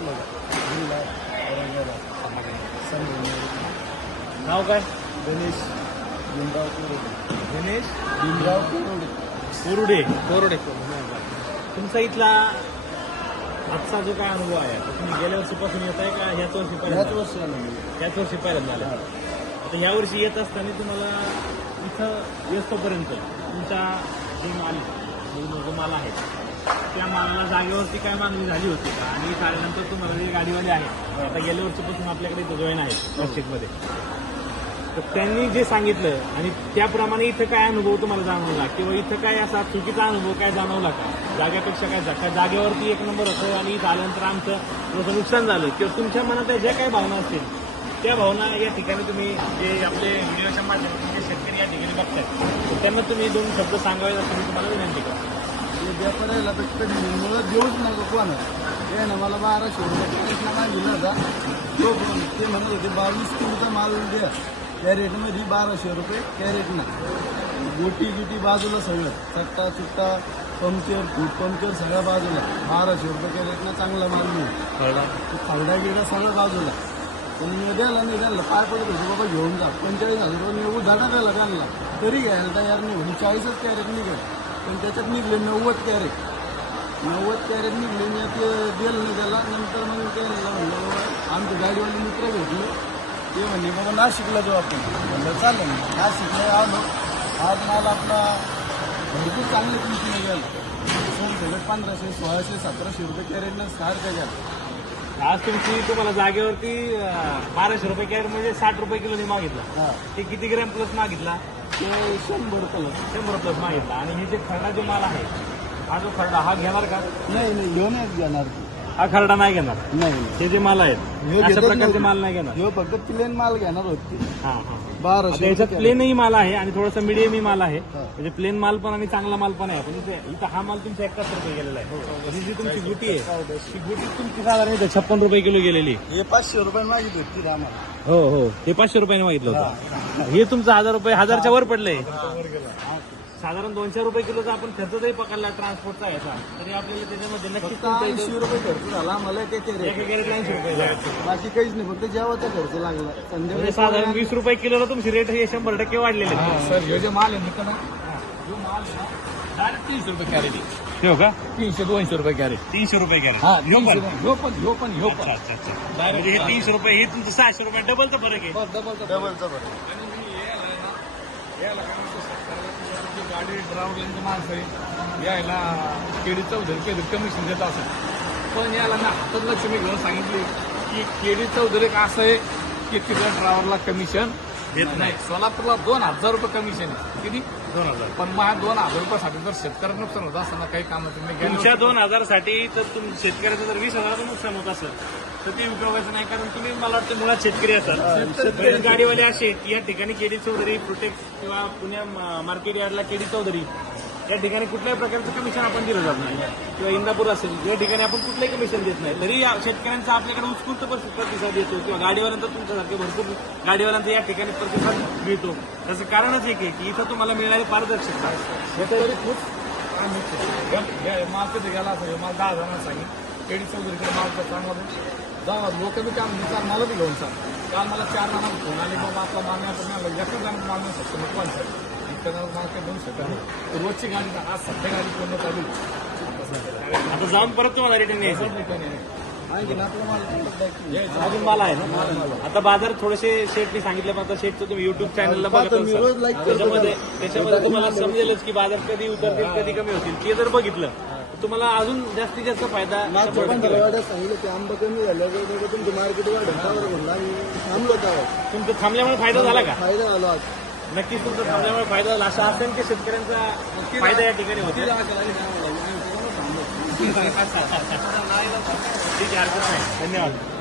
जिल्हा औरंगाबाद संगमनेर नाव काय? गणेश भीमराव कोरोडे गणेश भीमराव कोरोडे कोरुडे. कोरोडे. तुमचा इथला आजचा जो काय अनुभव आहे तो तुम्ही गेल्या वर्षीपासून येत आहे का? ह्याच वर्षी ह्याच पहिल्यांदा वर्षी आलो मी. ह्याच वर्षी पहिल्यांदा आला. आता ह्या वर्षी येत असताना तुम्हाला इथं येतोपर्यंत तुमचा जे माल जो जो माल आहे. त्या मालाला जागेवरती काय मागणी झाली होती का? आणि इथं आल्यानंतर तुम्हाला जे गाडीवाले आहेत आता गेल्या वर्षीपासून आपल्याकडे इथं जॉईन आहे नाशिकमध्ये. तर त्यांनी जे सांगितलं आणि त्याप्रमाणे इथं काय अनुभव तुम्हाला जाणवला? किंवा इथं काय असा चुकीचा अनुभव काय जाणवला का? जाग्यापेक्षा काय जा- काय जागेवरती एक नंबर होतं आणि इथं आल्यानंतर आमचं थोडंसं नुकसान झालं किंवा तुमच्या मनात ज्या काही भावना असतील त्या भावना या ठिकाणी तुम्ही जे आपले व्हिडिओच्या माध्यमातून जे शेतकरी या ठिकाणी बघतायत त्यांना तुम्ही दोन शब्द सांगावे असं मी तुम्हाला विनंती करतो. ते व्यापाऱ्याला तर कधी मुळं देऊच नका कोण ते ना मला बाराशे रुपये कृष्णा मागितला होता. तो ते म्हणत होते बावीस किलोचा माल द्या. त्या रेटमध्ये बाराशे रुपये कॅरेटनं गोटी गिटी बाजूला सगळं. चट्टा चुट्टा पंक्चर फूट पंक्चर सगळ्या बाजूला. बाराशे रुपये कॅरेटनं चांगला माल मिळेल. फायदा गिडा सगळं बाजूला. पण नाही द्यायला. पाय पडत होते बाबा घेऊन जा. पंचेचाळीस हजार रुपये मी उधाटा द्यायला त्यांना तरी घ्यायला तयार नाही. चाळीसच कॅरेट निघेल. पण त्याच्यात निघले नव्वद कॅरेट. नव्वद कॅरेट निघले मी ते दिलं नाही त्याला नंतर मग त्याला म्हणलं आमचे गाडीवाले मित्र भेटले. ते म्हणले बाबा नाशिकला जाऊ आपण. म्हणलं चालेल. ना नाशिकला आलो. आज माल आपला भरपूर चांगली किमती निघाल सगळं पंधराशे सोळाशे सतराशे रुपये कॅरेटनं सारखं घ्या आज तुमची तुम्हाला जागेवरती बाराशे रुपये कॅर म्हणजे साठ रुपये किलोने मागितला. ते किती ग्रॅम प्लस मागितला? ते शंभर प्लस शंभर प्लस मागितला. आणि हे जे खरडा जो माल आहे हा जो खरडा हा घेणार का? नाही नाही घेऊनच घेणार ती हा खरडा नाही घेणार. नाही हे जे माल आहेत अशा प्रकारचे. माल नाही घेणार. ह्यो फक्त प्लेन माल घेणार होती. हा हा. बाराशे याच्यात प्लेनही माल आहे आणि थोडासा मिडियमही माल आहे. हा. म्हणजे प्लेन माल पण आणि चांगला माल पण आहे. पण इथे इथं हा माल तुमचा एकाहत्तर रुपये गेलेला हो. आहे ही जी तुमची गुटी आहे ती गुटी तुमची साधारण इथं छप्पन रुपये किलो गेलेली आहे. हे पाचशे रुपये मागित होती हो हो. ते पाचशे रुपयाने मागितलं होतं. हे. तुमचं हजार रुपये हजारच्या वर पडलंय. साधारण दोनशे रुपये किलोचा आपण खर्च जरी पकडला ट्रान्सपोर्टचा याचा. तरी आपल्याला त्याच्यामध्ये नक्कीच ऐंशी रुपये खर्च झाला आम्हाला काय ते ऐंशी रुपये. बाकी काहीच नाही फक्त जेवाचा खर्च लागला. म्हणजे संध्याकाळी साधारण वीस रुपये किलोला तुमची रेट हे शंभर टक्के वाढलेले. सर हे जे माल आहे ना जो माल आहे ना डायरेक्ट तीनशे रुपये कॅरेट. हो का? तीनशे दोनशे रुपये कॅरेट तीनशे रुपये कॅरेट हा ह्यो पण. ह्यो पण ह्यो पण ह्यो पण. अच्छा अच्छा. अच्छा म्हणजे हे तीनशे रुपये हे तुमचं सहाशे रुपये डबलचा फरक आहे. डबल डबलचा यायला आहे. ना यायला काय म्हणतो सरकारला तुझी गाडी ड्रायव्हरची माणसं यायला केडी चौधरी कधी कमिशन देत असत पण याला ना हातात लक्ष मी घेऊन सांगितले की केडी चौधरी एक असं आहे की तिथल्या ड्रायव्हरला कमिशन देत नाही. सोलापूरला दोन हजार रुपये कमिशन आहे. किती? दोन हजार. पण माझ्या दोन हजार रुपयासाठी जर शेतकऱ्यांना नुकसान होत असताना काही मी गेल्या तुमच्या दोन हजारसाठी तर तुम शेतकऱ्याचं जर वीस हजाराचं नुकसान होत असेल तर ते उपयोगाचं नाही कारण तुम्ही मला वाटतं मुळात शेतकरी असाल. गाडीवाले असे की या ठिकाणी केडी चौधरी प्रोटेक्ट किंवा पुण्या मार्केट यार्डला केडी चौधरी या ठिकाणी कुठल्याही प्रकारचं कमिशन आपण दिलं जात नाही. किंवा इंदापूर असेल या ठिकाणी आपण कुठलंही कमिशन देत नाही. तरी या शेतकऱ्यांचा आपल्याकडे उत्स्फूर्त पण प्रतिसाद येतो किंवा गाडीवाल्यांचा तुमच्यासारखे भरपूर गाडीवाल्यांचा या ठिकाणी प्रतिसाद मिळतो. त्याचं कारणच एक आहे की इथं तुम्हाला मिळणारी पारदर्शकता. याच्यावरही खूप माल कधी गेला असं माल दहा जणांना केडी चौधरीकडे माल चांगला लोक बी काम विचार मला बी घेऊन सांग काल मला चार जणांना फोन आले बाबा आपला माल नाही आपण नाही एका जणांना माल नाही शकतो मग कोण सर इतक्या बनू शकत नाही. रोजची गाडी आज सध्या गाडी पूर्ण चालू. आता जाऊन परत तुम्हाला रिटर्न यायचं. अजून मला आहे ना? आता बाजार थोडेसे शेटनी सांगितलं पण आता शेटचं तुम्ही युट्यूब चॅनलला बघत त्याच्यामध्ये. त्याच्यामध्ये तुम्हाला समजेलच की बाजार कधी उतरतील कधी कमी होतील. ते जर बघितलं तुम्हाला अजून जास्तीत जास्त फायदा मागच्या सांगितलं की आंबा कमी की तुमचं मार्केट वाढेल त्यावर म्हणलं आम्ही थांबलो त्यावर तुमचं थांबल्यामुळे फायदा झाला का? फायदा झाला. आज नक्कीच तुमचा थांबल्यामुळे फायदा झाला. असा असंख्य शेतकऱ्यांचा फायदा या ठिकाणी होतो? ठीक आहे हरकत नाही. धन्यवाद.